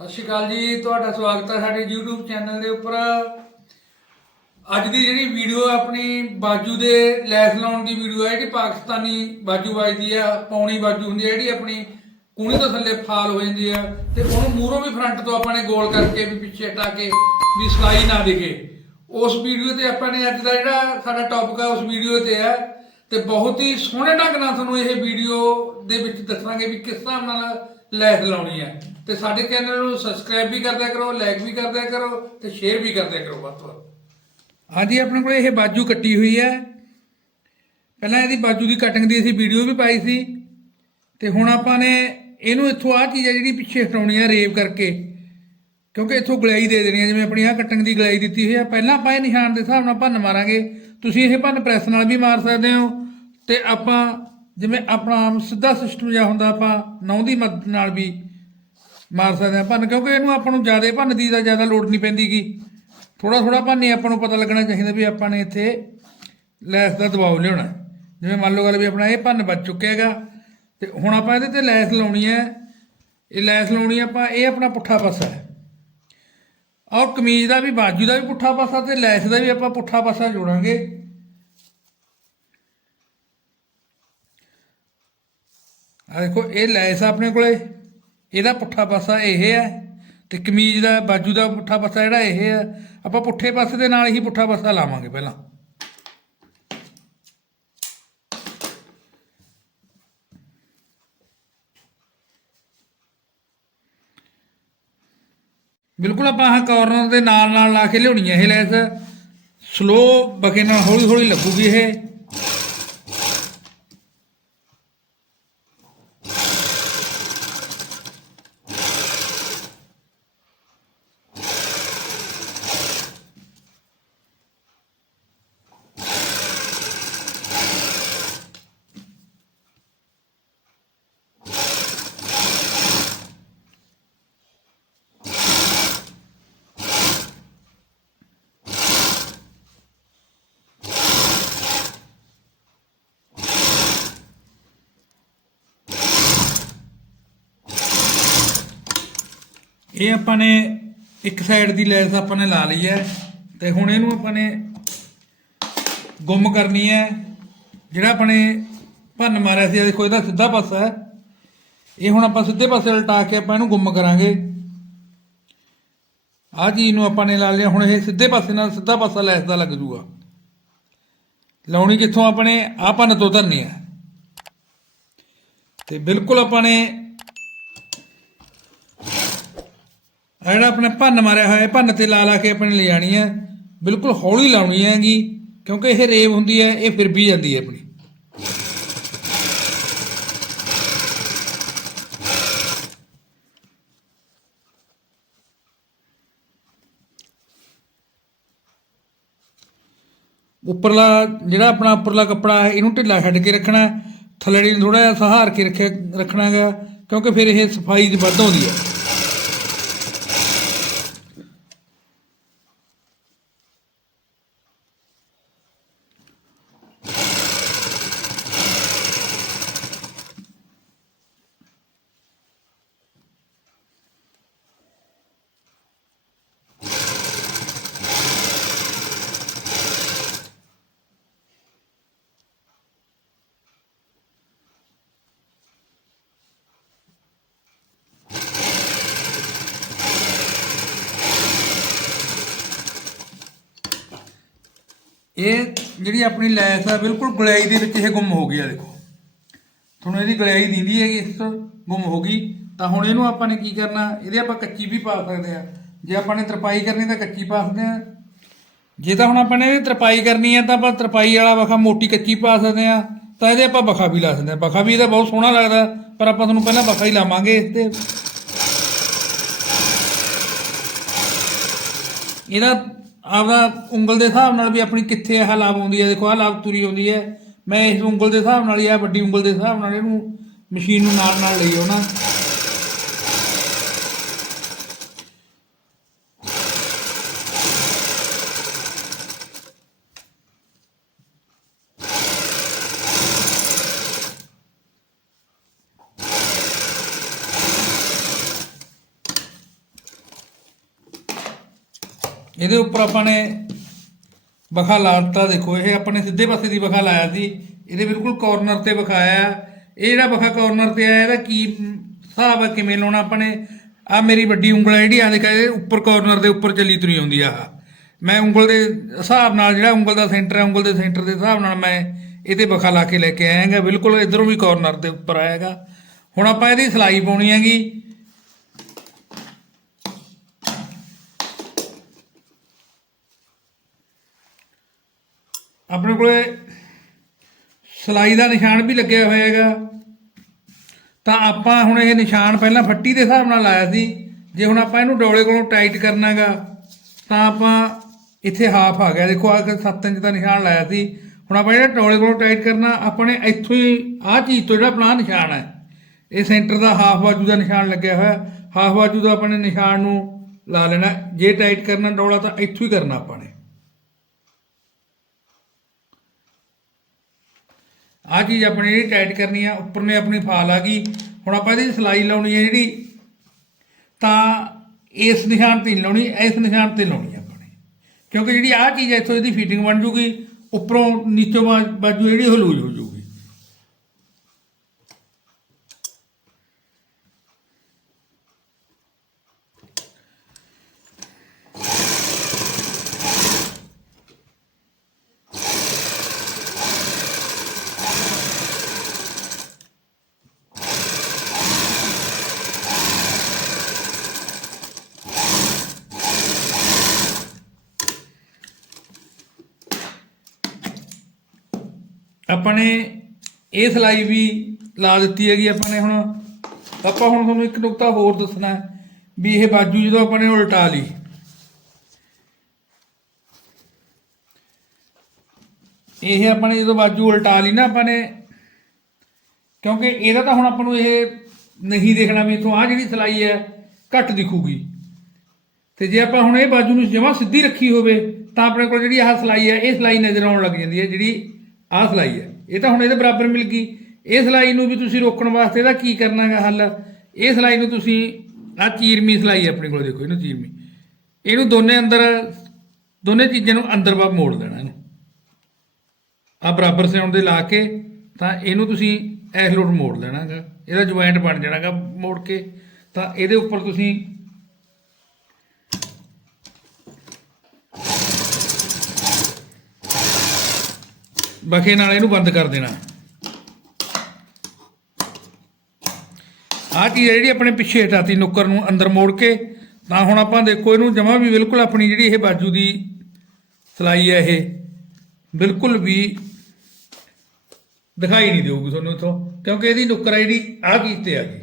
ਸਤਿ ਸ਼੍ਰੀ ਅਕਾਲ ਜੀ, ਤੁਹਾਡਾ ਸਵਾਗਤ ਹੈ ਸਾਡੇ YouTube ਚੈਨਲ ਦੇ ਉੱਪਰ। ਅੱਜ ਦੀ ਜਿਹੜੀ ਵੀਡੀਓ ਆਪਣੀ ਬਾਜੂ ਦੇ ਲੈਸ ਲਾਉਣ ਦੀ ਵੀਡੀਓ ਹੈ ਜਿਹੜੀ ਪਾਕਿਸਤਾਨੀ ਬਾਜੂ ਵੱਜਦੀ ਆ ਪੌਣੀ ਬਾਜੂ ਹੁੰਦੀ ਹੈ, ਜਿਹੜੀ ਆਪਣੀ ਕੂਣੀ ਤੋਂ ਥੱਲੇ ਫਾਲ ਹੋ ਜਾਂਦੀ ਆ ਤੇ ਉਹਨੂੰ ਮੂਹਰੋਂ ਵੀ ਫਰੰਟ ਤੋਂ ਆਪਾਂ ਨੇ ਗੋਲ ਕਰਕੇ ਵੀ ਪਿੱਛੇ ਹਟਾ ਕੇ ਵੀ ਸਲਾਈ ਨਾ ਦਿਖੇ। ਉਸ ਵੀਡੀਓ ਤੇ ਆਪਾਂ ਨੇ ਅੱਜ ਦਾ ਜਿਹੜਾ ਸਾਡਾ ਟੌਪਿਕ ਆ ਉਸ ਵੀਡੀਓ ਤੇ ਹੈ ਤੇ ਬਹੁਤ ਹੀ ਸੋਹਣੇ ਢੰਗ ਨਾਲ ਤੁਹਾਨੂੰ ਇਹ ਵੀਡੀਓ ਦੇ ਵਿੱਚ ਦੱਸਾਂਗੇ ਵੀ ਕਿਸ ਹਿਸਾਬ ਨਾਲ ਲੈਸ ਲਾਉਣੀ ਹੈ। ਤੇ ਸਾਡੇ ਚੈਨਲ ਨੂੰ ਸਬਸਕ੍ਰਾਈਬ ਵੀ ਕਰਦਿਆ ਕਰੋ ਲਾਈਕ ਵੀ ਕਰਦਿਆ ਕਰੋ ਤੇ ਸ਼ੇਅਰ ਵੀ ਕਰਦਿਆ ਕਰੋ ਵੱਧ ਤੋਂ ਵੱਧ। ਹਾਂਜੀ, ਆਪਣੇ ਕੋਲ ਇਹ ਬਾਜੂ ਕੱਟੀ ਹੋਈ ਹੈ। ਪਹਿਲਾਂ ਇਹਦੀ ਬਾਜੂ ਦੀ ਕਟਿੰਗ ਦੀ ਅਸੀਂ ਵੀਡੀਓ ਵੀ ਪਾਈ ਸੀ। ਤੇ ਹੁਣ ਆਪਾਂ ਨੇ ਇਹਨੂੰ ਇੱਥੋਂ ਆਹ ਚੀਜ਼ ਹੈ ਜਿਹੜੀ ਪਿੱਛੇ ਹਟਾਉਣੀ ਹੈ ਰੇਵ ਕਰਕੇ। ਕਿਉਂਕਿ ਇੱਥੋਂ ਗਲਾਈ ਦੇ ਦੇਣੀ ਹੈ, ਜਿਵੇਂ ਆਪਣੀ ਆਹ ਕਟਿੰਗ ਦੀ ਗਲਾਈ ਦਿੱਤੀ ਹੋਈ ਹੈ। ਪਹਿਲਾਂ ਆਪਾਂ ਇਹ ਨਿਸ਼ਾਨ ਦੇ ਹਿਸਾਬ ਨਾਲ ਭੰਨ ਮਾਰਾਂਗੇ। ਤੁਸੀਂ ਇਹ ਭੰਨ ਪ੍ਰੈਸ ਨਾਲ ਵੀ ਮਾਰ ਸਕਦੇ ਹੋ। ਤੇ ਆਪਾਂ ਜਿਵੇਂ ਆਪਣਾ ਆਮ ਸਿੱਧਾ ਸਿਸਟਮ ਜਿਹਾ ਹੁੰਦਾ, ਆਪਾਂ ਨੌਂ ਦੀ ਮਦਦ ਨਾਲ ਵੀ ਮਾਰ ਸਕਦੇ ਹਾਂ ਭੰਨ, ਕਿਉਂਕਿ ਇਹਨੂੰ ਆਪਾਂ ਨੂੰ ਜ਼ਿਆਦਾ ਭੰਨ ਦੀ ਦਾ ਜ਼ਿਆਦਾ ਲੋੜ ਨਹੀਂ ਪੈਂਦੀਗੀ ਥੋੜਾ ਥੋੜਾ ਭੰਨੇ ਆਪਾਂ ਨੂੰ ਪਤਾ ਲੱਗਣਾ ਚਾਹੀਦਾ ਵੀ ਆਪਾਂ ਨੇ ਇੱਥੇ ਲੈਸ ਦਾ ਦਬਾਅ ਲਿਆਉਣਾ। ਜਿਵੇਂ ਮੰਨ ਲਓ ਗੱਲ ਵੀ ਆਪਣਾ ਇਹ ਭੰਨ ਵੱਜ ਚੁੱਕਿਆ ਹੈਗਾ, ਤੇ ਹੁਣ ਆਪਾਂ ਇਹਦੇ ਤੇ ਲੈਸ ਲਾਉਣੀ ਹੈ। ਇਹ ਲੈਸ ਲਾਉਣੀ ਆਪਾਂ ਇਹ ਆਪਣਾ ਪੁੱਠਾ ਪਾਸਾ ਹੈ। ਔਰ ਕਮੀਜ਼ ਦਾ ਵੀ, ਬਾਜੂ ਦਾ ਵੀ ਪੁੱਠਾ ਪਾਸਾ ਤੇ ਲੈਸ ਦਾ ਵੀ ਆਪਾਂ ਪੁੱਠਾ ਪਾਸਾ ਜੋੜਾਂਗੇ। ਆ ਦੇਖੋ, ਇਹ ਲੈਸ ਆ ਆਪਣੇ ਕੋਲੇ। ਇਹਦਾ ਪੁੱਠਾ ਪਾਸਾ ਇਹ ਹੈ ਤੇ ਕਮੀਜ਼ ਦਾ, ਬਾਜੂ ਦਾ ਪੁੱਠਾ ਪਾਸਾ ਜਿਹੜਾ ਇਹ ਹੈ। ਆਪਾਂ ਪੁੱਠੇ ਪਾਸੇ ਦੇ ਨਾਲ ਹੀ ਪੁੱਠਾ ਪਾਸਾ ਲਾਵਾਂਗੇ ਪਹਿਲਾਂ। ਬਿਲਕੁਲ ਆਪਾਂ ਆਹ ਕਾਰਨਰ ਦੇ ਨਾਲ ਨਾਲ ਲਾ ਕੇ ਲਿਆਉਣੀ ਹੈ ਇਹ ਲੈਸ। ਸਲੋ ਬਕੇ ਨਾਲ ਹੌਲੀ ਹੌਲੀ ਲੱਗੂਗੀ ਇਹ। ਇਹ ਆਪਾਂ ਨੇ ਇੱਕ ਸਾਈਡ ਦੀ ਲੈਸ ਆਪਾਂ ਨੇ ਲਾ ਲਈ ਹੈ ਤੇ ਹੁਣ ਇਹਨੂੰ ਆਪਾਂ ਨੇ ਗੁੰਮ ਕਰਨੀ ਹੈ। ਜਿਹੜਾ ਆਪਾਂ ਨੇ ਭੰਨ ਮਾਰਿਆ ਸੀ ਆਹ ਦੇਖੋ ਇਹਦਾ ਸਿੱਧਾ ਪਾਸਾ ਹੈ। ਇਹ ਹੁਣ ਆਪਾਂ ਸਿੱਧੇ ਪਾਸੇ ਉਲਟਾ ਕੇ ਆਪਾਂ ਇਹਨੂੰ ਗੁੰਮ ਕਰਾਂਗੇ। ਆਹ ਚੀਜ਼ ਨੂੰ ਆਪਾਂ ਨੇ ਲਾ ਲਿਆ, ਹੁਣ ਇਹ ਸਿੱਧੇ ਪਾਸੇ ਨਾਲ ਸਿੱਧਾ ਪਾਸਾ ਲੈਸ ਦਾ ਲੱਗ ਜੂਗਾ। ਲਾਉਣੀ ਕਿੱਥੋਂ ਆਪਣੇ ਆਹ ਭੰਨ ਤੋਂ ਧਰਨੀ ਹੈ। ਤੇ ਬਿਲਕੁਲ ਆਪਾਂ ਨੇ ਆਹ ਜਿਹੜਾ ਆਪਣੇ ਭੰਨ ਮਾਰਿਆ ਹੋਇਆ ਹੈ ਭੰਨ ਤੇ ਲਾ ਲਾ ਕੇ ਆਪਣੇ ਲੈ ਜਾਣੀ ਹੈ। ਬਿਲਕੁਲ ਹੌਲੀ ਲਾਉਣੀ ਹੈਗੀ, ਕਿਉਂਕਿ ਇਹ ਰੇਵ ਹੁੰਦੀ ਹੈ, ਇਹ ਫਿਰ ਵੀ ਜਾਂਦੀ ਹੈ ਆਪਣੀ। ਉੱਪਰਲਾ ਜਿਹੜਾ ਆਪਣਾ ਉੱਪਰਲਾ ਕੱਪੜਾ ਹੈ, ਇਹਨੂੰ ਢਿੱਲਾ ਛੱਡ ਕੇ ਰੱਖਣਾ ਹੈ। ਥੱਲੜੀ ਨੂੰ ਥੋੜਾ ਜਿਹਾ ਸਹਾਰ ਕੇ ਰੱਖਿਆ ਰੱਖਣਾ ਹੈਗਾ ਕਿਉਂਕਿ ਫਿਰ ਇਹ ਸਫ਼ਾਈ ਵੱਧ ਆਉਂਦੀ ਹੈ। ਇਹ ਜਿਹੜੀ ਆਪਣੀ ਲੈਸ ਆ, ਬਿਲਕੁਲ ਗਲਾਈ ਦੇ ਵਿੱਚ ਇਹ ਗੁੰਮ ਹੋ ਗਈ ਆ ਦੇਖੋ ਤੁਹਾਨੂੰ ਇਹਦੀ ਗਲਾਈ ਦਿੰਦੀ ਹੈਗੀ, ਇਸ ਤੋਂ ਗੁੰਮ ਹੋ ਗਈ। ਤਾਂ ਹੁਣ ਇਹਨੂੰ ਆਪਾਂ ਨੇ ਕੀ ਕਰਨਾ, ਇਹਦੇ ਆਪਾਂ ਕੱਚੀ ਵੀ ਪਾ ਸਕਦੇ ਆ। ਜੇ ਆਪਾਂ ਨੇ ਤਰਪਾਈ ਕਰਨੀ ਤਾਂ ਕੱਚੀ ਪਾ ਸਕਦੇ ਆ। ਜੇ ਤਾਂ ਹੁਣ ਆਪਾਂ ਨੇ ਇਹਦੀ ਤਰਪਾਈ ਕਰਨੀ ਹੈ ਤਾਂ ਆਪਾਂ ਤਰਪਾਈ ਵਾਲਾ ਵਖਾ ਮੋਟੀ ਕੱਚੀ ਪਾ ਸਕਦੇ ਆ। ਤਾਂ ਇਹਦੇ ਆਪਾਂ ਬਖਾ ਵੀ ਲਾ ਸਕਦੇ ਆ। ਬਖਾ ਵੀ ਇਹਦਾ ਬਹੁਤ ਸੋਹਣਾ ਲੱਗਦਾ, ਪਰ ਆਪਾਂ ਤੁਹਾਨੂੰ ਪਹਿਲਾਂ ਬਖਾ ਹੀ ਲਾਵਾਂਗੇ ਇਸ ਤੇ ਇਹਦਾ ਆਪਦਾ ਉਂਗਲ ਦੇ ਹਿਸਾਬ ਨਾਲ ਵੀ ਆਪਣੀ ਕਿੱਥੇ ਇਹ ਲਾਭ ਆਉਂਦੀ ਹੈ, ਦੇਖੋ ਆਹ ਲਾਭ ਤੁਰੀ ਆਉਂਦੀ ਹੈ। ਮੈਂ ਇਸ ਉਂਗਲ ਦੇ ਹਿਸਾਬ ਨਾਲ ਹੀ ਆ ਵੱਡੀ ਉਂਗਲ ਦੇ ਹਿਸਾਬ ਨਾਲ ਇਹਨੂੰ ਮਸ਼ੀਨ ਨੂੰ ਨਾਲ ਨਾਲ ਲਈ ਆਉਣਾ ਇਹਦੇ ਉੱਪਰ ਆਪਾਂ ਨੇ ਬਖਾ ਲਾਤਾ ਦੇਖੋ, ਇਹ ਆਪਣੇ ਸਿੱਧੇ ਪਾਸੇ ਦੀ ਬਖਾ ਲਾਇਆ ਸੀ। ਇਹਦੇ ਬਿਲਕੁਲ ਕਾਰਨਰ ਤੇ ਬਖਾਇਆ ਇਹ ਜਿਹੜਾ ਬਖਾ ਕਾਰਨਰ ਤੇ ਆਇਆ, ਇਹਦਾ ਕੀ ਹਿਸਾਬ ਹੈ ਕਿਵੇਂ ਲਾਉਣਾ ਆਪਾਂ ਨੇ? ਆ ਮੇਰੀ ਵੱਡੀ ਉਂਗਲ ਹੈ ਜਿਹੜੀ ਆ ਦੇਖਾ, ਇਹ ਉੱਪਰ ਕਾਰਨਰ ਦੇ ਉੱਪਰ ਚੱਲੀ ਤੁਰੀ ਆਉਂਦੀ ਆ। ਮੈਂ ਉਂਗਲ ਦੇ ਹਿਸਾਬ ਨਾਲ ਜਿਹੜਾ ਉਂਗਲ ਦਾ ਸੈਂਟਰ ਹੈ ਉਂਗਲ ਦੇ ਸੈਂਟਰ ਦੇ ਹਿਸਾਬ ਨਾਲ ਮੈਂ ਇਹਦੇ ਬਖਾ ਲਾ ਕੇ ਲੈ ਕੇ ਆਇਆਗਾ। ਬਿਲਕੁਲ ਇਧਰੋਂ ਵੀ ਕਾਰਨਰ ਦੇ ਉੱਪਰ ਆਏਗਾ ਹੁਣ ਆਪਾਂ ਇਹਦੀ ਸਲਾਈ ਪਾਉਣੀ ਹੈਗੀ। ਆਪਣੇ ਕੋਲੇ ਸਲਾਈ ਦਾ ਨਿਸ਼ਾਨ ਵੀ ਲੱਗਿਆ ਹੋਇਆ ਹੈਗਾ। ਤਾਂ ਆਪਾਂ ਹੁਣ ਇਹ ਨਿਸ਼ਾਨ ਪਹਿਲਾਂ ਫੱਟੀ ਦੇ ਹਿਸਾਬ ਨਾਲ ਲਾਇਆ ਸੀ। ਜੇ ਹੁਣ ਆਪਾਂ ਇਹਨੂੰ ਡੋਲੇ ਕੋਲੋਂ ਟਾਈਟ ਕਰਨਾਗਾ, ਤਾਂ ਆਪਾਂ ਇੱਥੇ ਹਾਫ ਆ ਗਿਆ। ਦੇਖੋ, ਆਹ 7 ਇੰਚ ਦਾ ਨਿਸ਼ਾਨ ਲਾਇਆ ਸੀ। ਹੁਣ ਆਪਾਂ ਜਿਹੜਾ ਡੋਲੇ ਕੋਲੋਂ ਟਾਈਟ ਕਰਨਾ ਆਪਣੇ ਇੱਥੋਂ ਹੀ ਆਹ ਚੀਜ਼ ਤੋਂ ਜਿਹੜਾ ਆਪਣਾ ਨਿਸ਼ਾਨ ਹੈ, ਇਹ ਸੈਂਟਰ ਦਾ ਹਾਫ ਬਾਜੂ ਦਾ ਨਿਸ਼ਾਨ ਲੱਗਿਆ ਹੋਇਆ। ਹਾਫ ਬਾਜੂ ਦਾ ਆਪਾਂ ਨੇ ਨਿਸ਼ਾਨ ਨੂੰ ਲਾ ਲੈਣਾ। ਜੇ ਟਾਈਟ ਕਰਨਾ ਡੋਲਾ, ਤਾਂ ਇੱਥੋਂ ਹੀ ਕਰਨਾ ਆਪਾਂ ਨੇ। ਆਹ ਚੀਜ਼ ਆਪਣੀ ਜਿਹੜੀ ਟਾਈਟ ਕਰਨੀ ਆ ਉੱਪਰ ਨੇ ਆਪਣੀ ਫਾਲ ਆ ਗਈ। ਹੁਣ ਆਪਾਂ ਇਹਦੀ ਸਲਾਈ ਲਾਉਣੀ ਹੈ ਜਿਹੜੀ, ਤਾਂ ਇਸ ਨਿਸ਼ਾਨ ਤੇ ਨਹੀਂ ਲਾਉਣੀ, ਇਸ ਨਿਸ਼ਾਨ ਤੇ ਲਾਉਣੀ ਆਪਾਂ ਨੇ। ਕਿਉਂਕਿ ਜਿਹੜੀ ਆਹ ਚੀਜ਼ ਹੈ ਇੱਥੋਂ ਇਹਦੀ ਫਿਟਿੰਗ ਬਣ ਜੂਗੀ, ਉੱਪਰੋਂ ਨੀਚੋਂ ਬਾਜੂ ਜਿਹੜੀ ਉਹ ਲੂਜ਼ ਹੋ ਜੂਗੀ। ਆਪਾਂ ਨੇ ਇਹ ਸਲਾਈ ਵੀ ਲਾ ਦਿੱਤੀ ਹੈਗੀ ਆਪਾਂ ਨੇ ਹੁਣ। ਆਪਾਂ ਹੁਣ ਤੁਹਾਨੂੰ ਇੱਕ ਨੁਕਤਾ ਹੋਰ ਦੱਸਣਾ ਵੀ ਇਹ ਬਾਜੂ ਜਦੋਂ ਆਪਾਂ ਨੇ ਉਲਟਾ ਲਈ। ਇਹ ਆਪਾਂ ਨੇ ਜਦੋਂ ਬਾਜੂ ਉਲਟਾ ਲਈ ਨਾ ਆਪਾਂ ਨੇ, ਕਿਉਂਕਿ ਇਹਦਾ ਤਾਂ ਹੁਣ ਆਪਾਂ ਨੂੰ ਇਹ ਨਹੀਂ ਦੇਖਣਾ ਵੀ ਇਥੋਂ ਆ ਜਿਹੜੀ ਸਲਾਈ ਹੈ ਘੱਟ ਦਿਖੂਗੀ। ਤੇ ਜੇ ਆਪਾਂ ਹੁਣ ਇਹ ਬਾਜੂ ਨੂੰ ਜਮਾਂ ਸਿੱਧੀ ਰੱਖੀ ਹੋਵੇ ਤਾਂ ਆਪਣੇ ਕੋਲ ਜਿਹੜੀ ਆਹ ਸਲਾਈ ਹੈ, ਇਹ ਸਲਾਈ ਨਜ਼ਰ ਆਉਣ ਲੱਗ ਜਾਂਦੀ ਹੈ, ਜਿਹੜੀ ਆਹ ਸਲਾਈ ਹੈ। ਇਹ ਤਾਂ ਹੁਣ ਇਹਦੇ ਬਰਾਬਰ ਮਿਲ ਗਈ। ਇਹ ਸਲਾਈ ਨੂੰ ਵੀ ਤੁਸੀਂ ਰੋਕਣ ਵਾਸਤੇ ਇਹਦਾ ਕੀ ਕਰਨਾਗਾ ਹੱਲ? ਇਹ ਸਲਾਈ ਨੂੰ ਤੁਸੀਂ, ਆਹ ਚੀਰਮੀ ਸਲਾਈ ਆਪਣੇ ਕੋਲ, ਦੇਖੋ ਇਹਨੂੰ ਚੀਰਮੀ। ਇਹਨੂੰ ਦੋਨੇ ਅੰਦਰ, ਦੋਨੇ ਚੀਜ਼ਾਂ ਨੂੰ ਅੰਦਰ ਬਾਹਰ ਮੋੜ ਦੇਣਾ ਇਹਨੂੰ। ਆ ਬਰਾਬਰ ਸਿਉਣ ਦੇ ਲਾ ਕੇ ਤਾਂ ਇਹਨੂੰ ਤੁਸੀਂ ਐਸ ਲੋਟ ਮੋੜ ਲੈਣਾਗਾ। ਇਹਦਾ ਜੁਆਇੰਟ ਬਣ ਜਾਣਾਗਾ ਮੋੜ ਕੇ। ਤਾਂ ਇਹਦੇ ਉੱਪਰ ਤੁਸੀਂ ਬਖੇ ਨਾਲ ਇਹਨੂੰ ਬੰਦ ਕਰ ਦੇਣਾ। ਆਹ ਚੀਜ਼ ਹੈ ਜਿਹੜੀ ਆਪਣੇ ਪਿੱਛੇ ਹਟਾਤੀ ਨੁੱਕਰ ਨੂੰ ਅੰਦਰ ਮੋੜ ਕੇ, ਤਾਂ ਹੁਣ ਆਪਾਂ ਦੇਖੋ ਇਹਨੂੰ ਜਮਾ ਵੀ ਬਿਲਕੁਲ ਆਪਣੀ ਜਿਹੜੀ ਇਹ ਬਾਜੂ ਦੀ ਸਲਾਈ ਹੈ ਇਹ, ਬਿਲਕੁਲ ਵੀ ਦਿਖਾਈ ਨਹੀਂ ਦੇਊਗੀ ਤੁਹਾਨੂੰ ਇਥੋਂ, ਕਿਉਂਕਿ ਇਹਦੀ ਨੁੱਕਰ ਹੈ ਜਿਹੜੀ ਆਹ ਚੀਜ਼ ਤੇ ਆ ਗਈ।